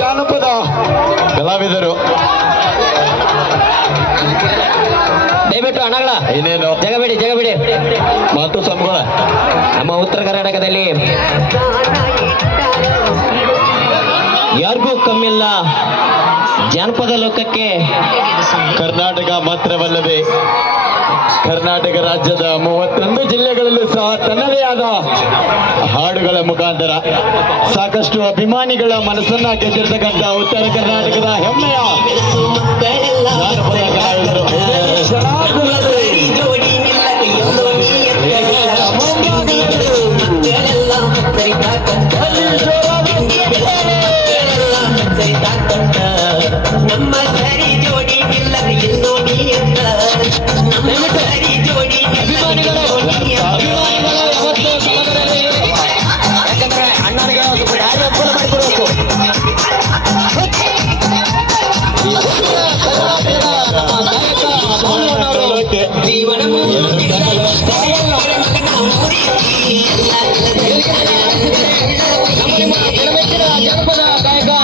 ಜಾನಪದ ಕಲಾವಿದರು ದಯವಿಟ್ಟು ಹಣಗಳ ಜಗಬೇಡಿ ಜಗಬೇಡಿ ಮಾತು ಸಂಬಳ ನಮ್ಮ ಉತ್ತರ ಕರ್ನಾಟಕದಲ್ಲಿ ಯಾರಿಗೂ ಕಮ್ಮಿಲ್ಲ ಜಾನಪದ ಲೋಕಕ್ಕೆ ಕರ್ನಾಟಕ ಮಾತ್ರವಲ್ಲದೆ ಕರ್ನಾಟಕ ರಾಜ್ಯದ ಮೂವತ್ತೊಂದು ಜಿಲ್ಲೆಗಳಲ್ಲೂ ಸಹ ತನ್ನದೇ ಆದ ಹಾಡುಗಳ ಮುಖಾಂತರ ಸಾಕಷ್ಟು ಅಭಿಮಾನಿಗಳ ಮನಸ್ಸನ್ನ ಗೆದ್ದಿರ್ತಕ್ಕಂಥ ಉತ್ತರ ಕರ್ನಾಟಕದ ಹೆಮ್ಮೆಯ 不能，大哥。